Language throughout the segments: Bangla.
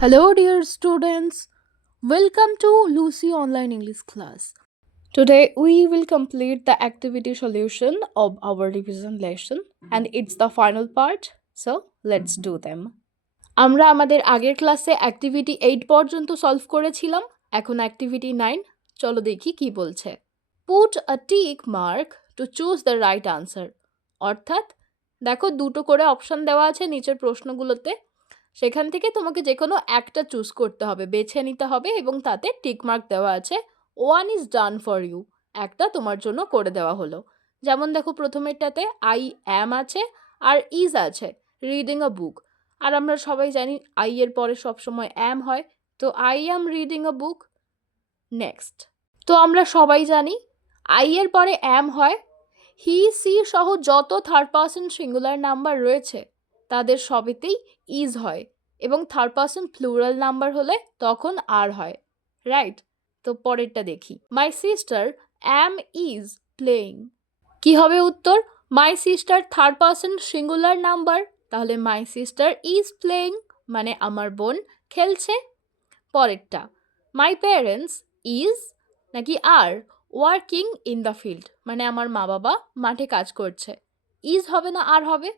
Hello, dear students. Welcome to Lucy Online English class. Today, we will complete the activity solution of our revision lesson, and it's the final part. So, let's do them. আমরা আমাদের আগের ক্লাসে অ্যাক্টিভিটি 8 পর্যন্ত সলভ করেছিলাম। এখন অ্যাক্টিভিটি 9। চলো দেখি কি বলছে। Put a tick mark to choose the right answer. অর্থাৎ দেখো দুটো করে অপশন দেওয়া আছে নিচের প্রশ্নগুলোতে। সেখান থেকে তোমাকে যে কোনো একটা চুজ করতে হবে, বেছে নিতে হবে এবং তাতে টিক মার্ক দেওয়া আছে। One is done for you, একটা তোমার জন্য করে দেওয়া হলো। যেমন দেখো প্রথমেরটাতে আই অ্যাম আছে আর ইজ আছে, রিডিং আ বুক। আর আমরা সবাই জানি আই এর পরে সবসময় অ্যাম হয়, তো I am reading a book. Next, তো আমরা সবাই জানি আই এর পরে অ্যাম হয়, হি সি সহ যত থার্ড পার্সন সিঙ্গুলার নাম্বার রয়েছে তাদের সবেতেই ইজ হয় এবং থার্ড পার্সন প্লুরাল নাম্বার হলে তখন আর হয়, রাইট? তো পরেরটা দেখি, my sister am is playing. কি হবে উত্তর? My sister third person singular number, তাহলে মাই সিস্টার ইজ প্লেয়িং মানে আমার বোন খেলছে। পরেরটা, মাই প্যারেন্টস ইজ নাকি আর ওয়ার্কিং ইন দ্য ফিল্ড, মানে আমার মা বাবা মাঠে কাজ করছে। ইজ হবে না আর হবে?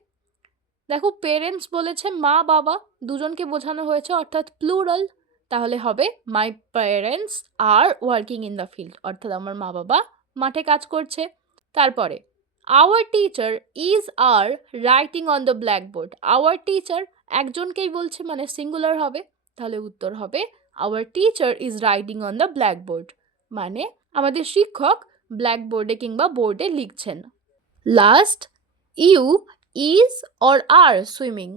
দেখো পেরেন্টস বলেছে, মা বাবা দুজনকে বোঝানো হয়েছে অর্থাৎ প্লুরাল, তাহলে হবে my parents are working in the field, অর্থাৎ আমার মা বাবা মাঠে কাজ করছে। তারপরে our teacher is are writing on the blackboard. Our teacher একজনকেই বলছে মানে সিঙ্গুলার হবে, তাহলে উত্তর হবে our teacher is writing on the blackboard, মানে আমাদের শিক্ষক ব্ল্যাকবোর্ডে কিংবা বোর্ডে লিখছেন। Last, you is or are swimming.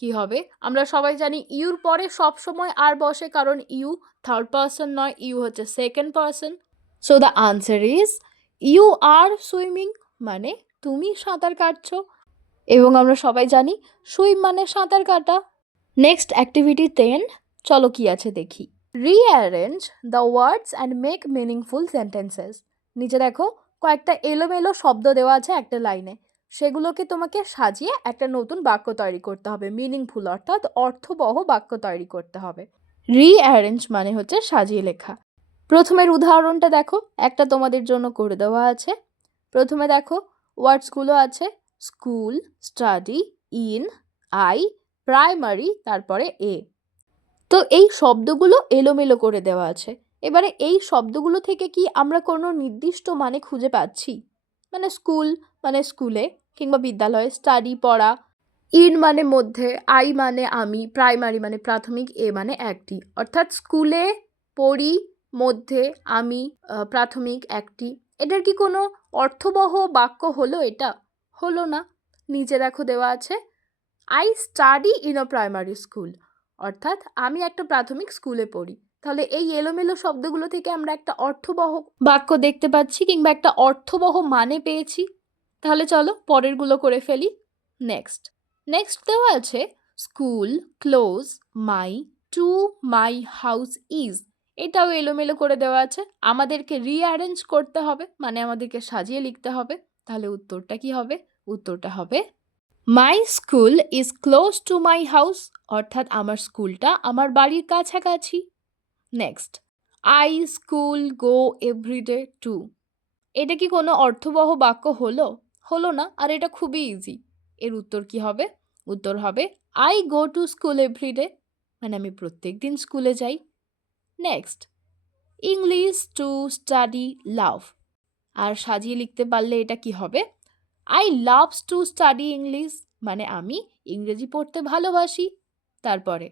কি হবে? আমরা সবাই জানি ইউর পরে সব সময় আর বসে, কারণ ইউ থার্ড পার্সন নয়, ইউ হচ্ছে second person. So the answer is you are swimming, মানে তুমি সাঁতার কাটছো। এবং আমরা সবাই জানি সুইম মানে সাঁতার কাটা। নেক্সট অ্যাক্টিভিটি 10, চলো কি আছে দেখি। Rearrange the words and make meaningful sentences. নিচে দেখো কয়েকটা এলোমেলো শব্দ দেওয়া আছে একটা লাইনে, সেগুলোকে তোমাকে সাজিয়ে একটা নতুন বাক্য তৈরি করতে হবে, মিনিংফুল অর্থাৎ অর্থবহ বাক্য তৈরি করতে হবে। রিঅ্যারেঞ্জ মানে হচ্ছে সাজিয়ে লেখা। প্রথমের উদাহরণটা দেখো, একটা তোমাদের জন্য করে দেওয়া আছে। প্রথমে দেখো ওয়ার্ডসগুলো আছে school, study, in, I, primary, তারপরে এ। তো এই শব্দগুলো এলোমেলো করে দেওয়া আছে। এবারে এই শব্দগুলো থেকে কি আমরা কোনো নির্দিষ্ট মানে খুঁজে পাচ্ছি? মানে স্কুল মানে স্কুলে কিংবা বিদ্যালয়ে, স্টাডি পড়া, ইন মানে মধ্যে, আই মানে আমি, প্রাইমারি মানে প্রাথমিক, এ মানে একটি, অর্থাৎ স্কুলে পড়ি, মধ্যে আমি, প্রাথমিক একটি। এটার কি কোনো অর্থবহ বাক্য হলো? এটা হলো না। নিচে দেখো দেওয়া আছে I study in a primary school, অর্থাৎ আমি একটা প্রাথমিক স্কুলে পড়ি। তাহলে এই এলোমেলো শব্দগুলো থেকে আমরা একটা অর্থবহ বাক্য দেখতে পাচ্ছি কিংবা একটা অর্থবহ মানে পেয়েছি। তাহলে চলো পরেরগুলো করে ফেলি। নেক্সট নেক্সট দেওয়া আছে school, close, my, to, my house is. এটাও এলোমেলো করে দেওয়া আছে, আমাদেরকে রিঅ্যারেঞ্জ করতে হবে, মানে আমাদেরকে সাজিয়ে লিখতে হবে। তাহলে উত্তরটা কি হবে? উত্তরটা হবে my school is close to my house, অর্থাৎ আমার স্কুলটা আমার বাড়ির কাছাকাছি। Next, I school go everyday to. এটা কি কোনো অর্থবহ বাক্য হলো? হলো না, আর এটা খুবই ইজি। এর উত্তর কি হবে? উত্তর হবে I go to school everyday, মানে আমি প্রত্যেক দিন স্কুলে যাই। Next, English to study love. আর সাজিয়ে লিখতে পারলে এটা কি হবে? I loves to study English, মানে আমি ইংরেজি পড়তে ভালোবাসি। তারপরে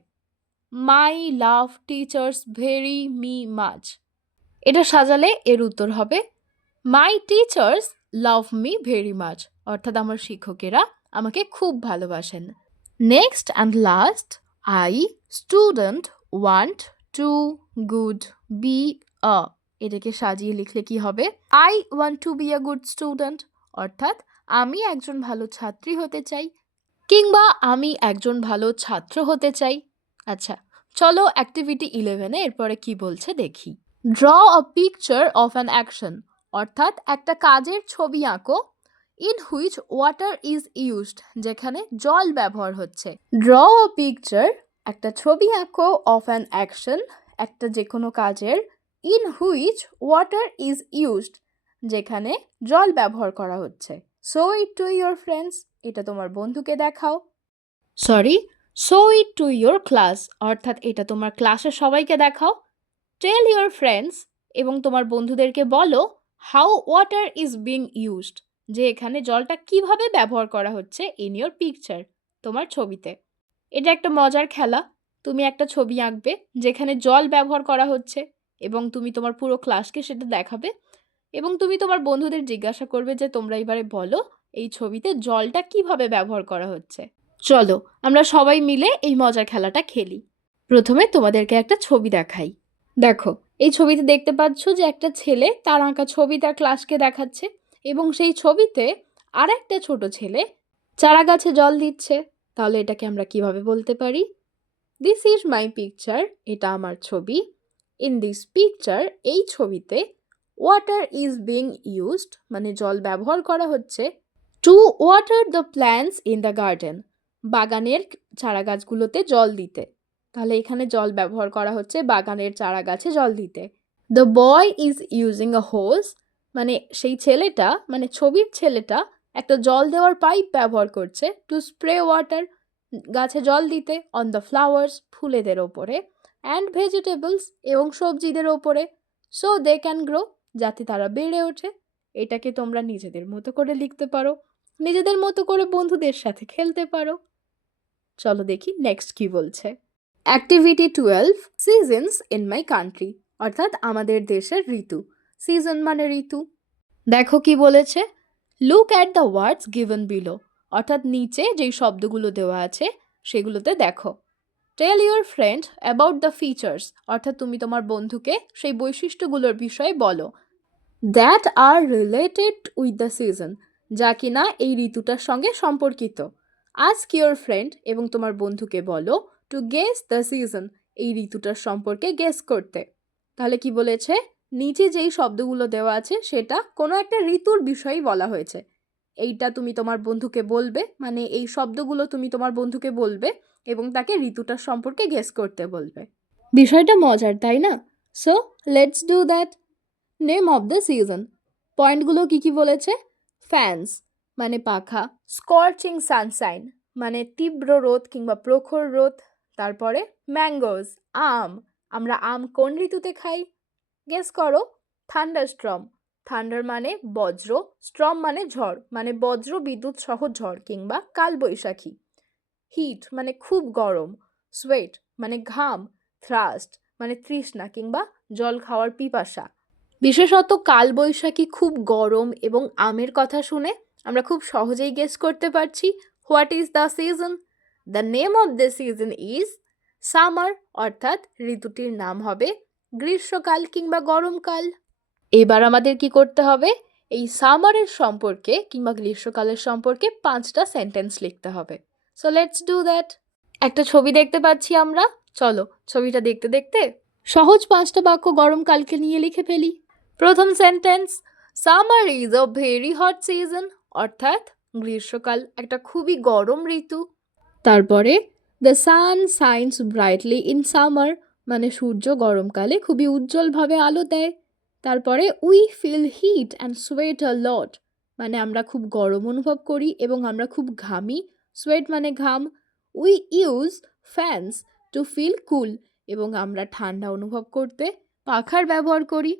my love teachers very me much. এটা সাজালে এর উত্তর হবে my teachers love me very much, অর্থাৎ আমার শিক্ষকেরা আমাকে খুব ভালোবাসেন। Next and last, I student want to good be a. এটাকে সাজিয়ে লিখলে কি হবে? I want to be a good student, অর্থাৎ আমি একজন ভালো ছাত্রী হতে চাই কিংবা আমি একজন ভালো ছাত্র হতে চাই। আচ্ছা, চলো অ্যাক্টিভিটি 11-এ এরপরে কি বলছে দেখি। Draw a picture of an action, অর্থাৎ একটা কাজের ছবি আঁকো, in which water is used, যেখানে জল ব্যবহার হচ্ছে। ড্র আ পিকচার একটা ছবি আঁকো অফ অ্যান অ্যাকশন, একটা যে কোনো কাজের, in which water is used, যেখানে জল ব্যবহার করা হচ্ছে। Show it to your friends, এটা তোমার বন্ধুকে দেখাও। Sorry, show it to your class, অর্থাৎ এটা তোমার ক্লাসের সবাইকে দেখাও। টেল ইয়োর ফ্রেন্ডস, এবং তোমার বন্ধুদেরকে বলো how water is being used, যে এখানে জলটা কিভাবে ব্যবহার করা হচ্ছে ইন ইয়োর পিকচার, তোমার ছবিতে। এটা একটা মজার খেলা। তুমি একটা ছবি আঁকবে যেখানে জল ব্যবহার করা হচ্ছে এবং তুমি তোমার পুরো ক্লাসকে সেটা দেখাবে এবং তুমি তোমার বন্ধুদের জিজ্ঞাসা করবে যে তোমরা এবারে বলো এই ছবিতে জলটা কিভাবে ব্যবহার করা হচ্ছে। চলো আমরা সবাই মিলে এই মজার খেলাটা খেলি। প্রথমে তোমাদেরকে একটা ছবি দেখাই। দেখো, এই ছবিতে দেখতে পাচ্ছ যে একটা ছেলে তার আঁকা ছবি তার ক্লাসকে দেখাচ্ছে এবং সেই ছবিতে আর একটা ছোট ছেলে চারা গাছে জল দিচ্ছে। তাহলে এটাকে আমরা কিভাবে বলতে পারি? দিস ইজ মাই পিকচার, এটা আমার ছবি। ইন দিস পিকচার, এই ছবিতে ওয়াটার ইজ বিং ইউজড, মানে জল ব্যবহার করা হচ্ছে, to water the plants in the garden, বাগানের চারা গাছগুলোতে জল দিতে। তাহলে এখানে জল ব্যবহার করা হচ্ছে বাগানের চারা গাছে জল দিতে। The boy is using a hose, মানে সেই ছেলেটা, মানে ছবির ছেলেটা একটা জল দেওয়ার পাইপ ব্যবহার করছে টু স্প্রে ওয়াটার, গাছে জল দিতে, অন দ্য ফ্লাওয়ার্স, ফুলেদের ওপরে, অ্যান্ড ভেজিটেবলস, এবং সবজিদের ওপরে, সো দে ক্যান গ্রো, যাতে তারা বেড়ে ওঠে। এটাকে তোমরা নিজেদের মতো করে লিখতে পারো, নিজেদের মতো করে বন্ধুদের সাথে খেলতে পারো। চলো দেখি নেক্সট কি বলছে। Activity 12, seasons in my country, অর্থাৎ আমাদের দেশের ঋতু। সিজন মানে ঋতু। দেখো কি বলেছে, look at the words given below, অর্থাৎ নিচে যেই শব্দগুলো দেওয়া আছে সেগুলোতে দেখো। Tell your friend about the features, অর্থাৎ তুমি তোমার বন্ধুকে সেই বৈশিষ্ট্যগুলোর বিষয়ে বলো। That are related with the season, যা কিনা এই ঋতুটার সঙ্গে সম্পর্কিত। আস্ক ইউর ফ্রেন্ড, এবং তোমার বন্ধুকে বলো টু গেস দ্য সিজন, এই ঋতুটার সম্পর্কে গেস করতে। তাহলে কি বলেছে, নিচে যেই শব্দগুলো দেওয়া আছে সেটা কোনো একটা ঋতুর বিষয়েই বলা হয়েছে। এইটা তুমি তোমার বন্ধুকে বলবে, মানে এই শব্দগুলো তুমি তোমার বন্ধুকে বলবে এবং তাকে ঋতুটার সম্পর্কে গেস করতে বলবে। বিষয়টা মজার, তাই না? So let's do that. Name of the season, পয়েন্টগুলো কি কি বলেছে? ফ্যানস মানে পাখা, স্কর্চিং সানশাইন মানে তীব্র রোদ কিংবা প্রখর রোদ, তারপরে ম্যাঙ্গোজ আম, আমরা আম কোন ঋতুতে খাই? গেস করো। থান্ডারস্ট্রম, থান্ডার মানে বজ্র, স্ট্রম মানে ঝড়, মানে বজ্র বিদ্যুৎ সহ ঝড় কিংবা কালবৈশাখী। হিট মানে খুব গরম, সোয়েট মানে ঘাম, থ্রাস্ট মানে তৃষ্ণা কিংবা জল খাওয়ার পিপাসা। বিশেষত কালবৈশাখী খুব গরম এবং আমের কথা শুনে আমরা খুব সহজেই গেস করতে পারছি what is the season. The name of the season is summer, অর্থাৎ ঋতুটির নাম হবে গ্রীষ্মকাল কিংবা গরমকাল। এবার আমাদের কি করতে হবে, এই সামারের সম্পর্কে কিংবা গ্রীষ্মকালের সম্পর্কে 5টা সেন্টেন্স লিখতে হবে। So let's do that. একটা ছবি দেখতে পাচ্ছি আমরা, চলো ছবিটা দেখতে দেখতে সহজ 5টা বাক্য গরমকালকে নিয়ে লিখে ফেলি। প্রথম sentence, summer is a very hot season, অর্থাৎ গ্রীষ্মকাল একটা খুবই গরম ঋতু। তারপরে the sun shines brightly in summer, মানে সূর্য গরমকালে খুবই উজ্জ্বলভাবে আলো দেয়। তারপরে we feel heat and sweat a lot, মানে আমরা খুব গরম অনুভব করি এবং আমরা খুব ঘামি, সোয়েট মানে ঘাম। We use fans to feel cool, এবং আমরা ঠান্ডা অনুভব করতে পাখার ব্যবহার করি।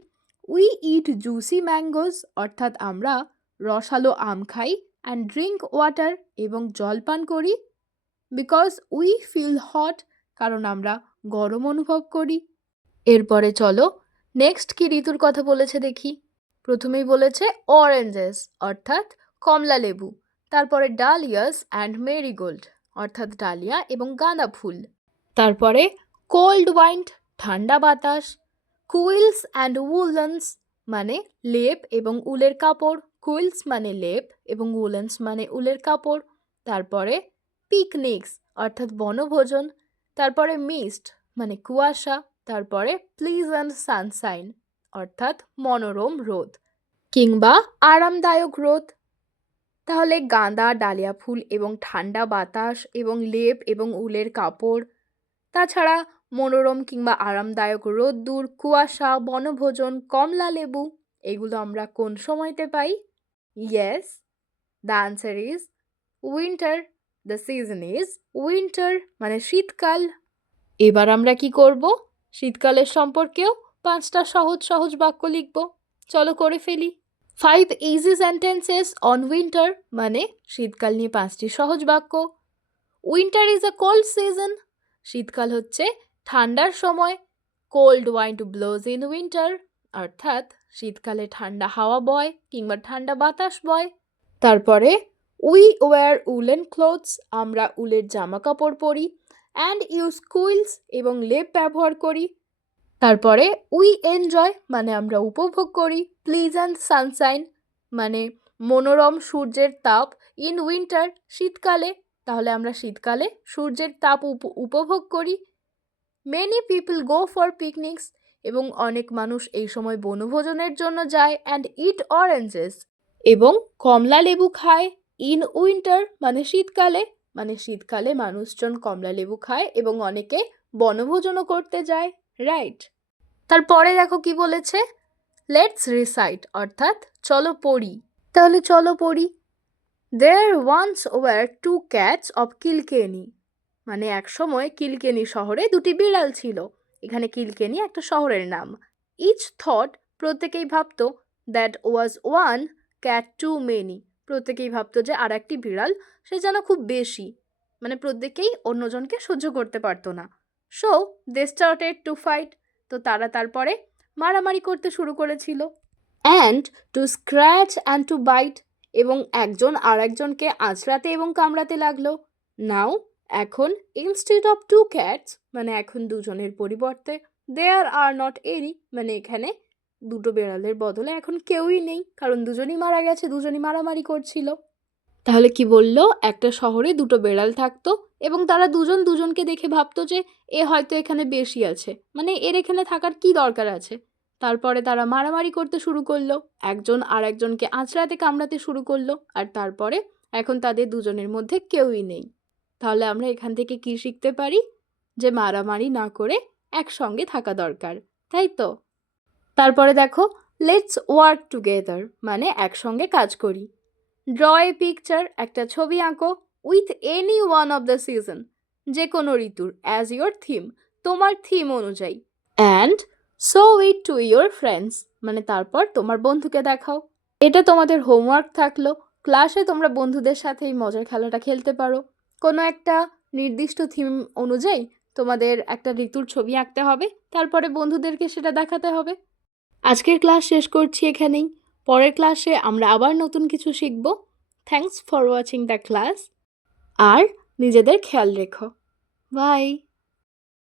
উই ইট জুসি ম্যাঙ্গোজ, অর্থাৎ আমরা রসালো আম খাই, অ্যান্ড ড্রিঙ্ক ওয়াটার, এবং জল পান করি। বিকজ উই ফিল হট, কারণ আমরা গরম অনুভব করি। এরপরে চলো নেক্সট কি ঋতুর কথা বলেছে দেখি। প্রথমেই বলেছে অরেঞ্জেস, অর্থাৎ কমলা লেবু। তারপরে ডালিয়াস অ্যান্ড মেরিগোল্ড, অর্থাৎ ডালিয়া এবং গাঁদা ফুল। তারপরে কোল্ড ওয়াইন্ড, ঠান্ডা বাতাস। কুইলস অ্যান্ড উলন্স, মানে লেপ এবং উলের কাপড়। কুইলস মানে লেপ এবং উলেন্স মানে উলের কাপড়। তারপরে পিকনিকস, অর্থাৎ বনভোজন। তারপরে মিস্ট মানে কুয়াশা। তারপরে প্লিজেন্ট সানশাইন, অর্থাৎ মনোরম রোদ কিংবা আরামদায়ক রোদ। তাহলে গাঁদা, ডালিয়া ফুল এবং ঠান্ডা বাতাস এবং লেপ এবং উলের কাপড়, তাছাড়া মনোরম কিংবা আরামদায়ক রোদ্দুর, কুয়াশা, বনভোজন, কমলা লেবু এগুলো আমরা কোন সময়তে পাই? Yes, the answer is winter. The season is winter, মানে শীতকাল। এবার আমরা কি করব? শীতকালের সম্পর্কেও 5টা সহজ সহজ বাক্য লিখব। চলো করে ফেলি। 5 ইজি সেন্টেন্সেস অন উইন্টার, মানে শীতকাল নিয়ে 5টি সহজ বাক্য। Winter is a cold season, শীতকাল হচ্ছে ঠান্ডার সময়। Cold wind blows in winter, অর্থাৎ শীতকালে ঠান্ডা হাওয়া বয় কিংবা ঠান্ডা বাতাস বয়। তারপরে উই ওয়্যার উলেন ক্লোথস, আমরা উলের জামা কাপড় পরি। অ্যান্ড ইউজ কুইলস, এবং লেপ ব্যবহার করি। তারপরে উই এনজয়, মানে আমরা উপভোগ করি। প্লিজেন্ট সানশাইন, মানে মনোরম সূর্যের তাপ। ইন উইন্টার, শীতকালে, তাহলে আমরা শীতকালে সূর্যের তাপ উপভোগ করি। মেনি পিপল গো ফর পিকনিকস, এবং অনেক মানুষ এই সময় বনভোজনের জন্য যায়। অ্যান্ড ইট অরেঞ্জেস, এবং কমলা লেবু খায়। ইন উইন্টার, মানে শীতকালে, মানুষজন কমলা লেবু খায় এবং অনেকে বনভোজনও করতে যায়। রাইট। তারপরে দেখো কি বলেছে, লেটস রিসাইট, অর্থাৎ চলো পড়ি। তাহলে চলো পড়ি। There once were two cats of Kilkenny, মানে এক সময় কিলকেনি শহরে 2টি বিড়াল ছিল। এখানে কিলকেনি একটা শহরের নাম। ইচ থট, প্রত্যেকেই ভাবতো। That was one cat too many, প্রত্যেকেই ভাবতো যে আর একটি বিড়াল সে যেন খুব বেশি, মানে প্রত্যেকেই অন্যজনকে সহ্য করতে পারতো না। So they started to fight, তো তারা তারপরে মারামারি করতে শুরু করেছিল। And to scratch and to bite, এবং একজন আর একজনকে আঁচড়াতে এবং কামড়াতে লাগলো। নাও, এখন ইনস্টেড অফ টু ক্যাটস, মানে এখন দুজনের পরিবর্তে দেয়ার আর নট এনি, মানে এখানে 2টো বিড়ালের বদলে এখন কেউই নেই, কারণ দুজনই মারা গেছে, দুজনই মারামারি করছিল। তাহলে কি বললো, একটা শহরে 2টো বিড়াল থাকতো এবং তারা দুজন দুজনকে দেখে ভাবতো যে এ হয়তো এখানে বেশি আছে, মানে এর এখানে থাকার কি দরকার আছে। তারপরে তারা মারামারি করতে শুরু করলো, একজন আর একজনকে আঁচড়াতে কামড়াতে শুরু করলো, আর তারপরে এখন তাদের দুজনের মধ্যে কেউই নেই। তাহলে আমরা এখান থেকে কি শিখতে পারি? যে মারামারি না করে একসঙ্গে থাকা দরকার, তাই তো? তারপরে দেখো, লেটস ওয়ার্ক টুগেদার, মানে একসঙ্গে কাজ করি। ড্র এ পিকচার, একটা ছবি আঁকো। With any one of the season, যে কোনো ঋতুর। অ্যাজ ইয়োর থিম, তোমার থিম অনুযায়ী। And show it to your friends, মানে তারপর তোমার বন্ধুকে দেখাও। এটা তোমাদের হোমওয়ার্ক থাকলো। ক্লাসে তোমরা বন্ধুদের সাথে এই মজার খেলাটা খেলতে পারো। কোনো একটা নির্দিষ্ট থিম অনুযায়ী তোমাদের একটা ঋতুর ছবি আঁকতে হবে, তারপরে বন্ধুদেরকে সেটা দেখাতে হবে। আজকের ক্লাস শেষ করছি এখানেই। পরের ক্লাসে আমরা আবার নতুন কিছু শিখব। Thanks for watching the class. আর নিজেদের খেয়াল রেখো। বাই।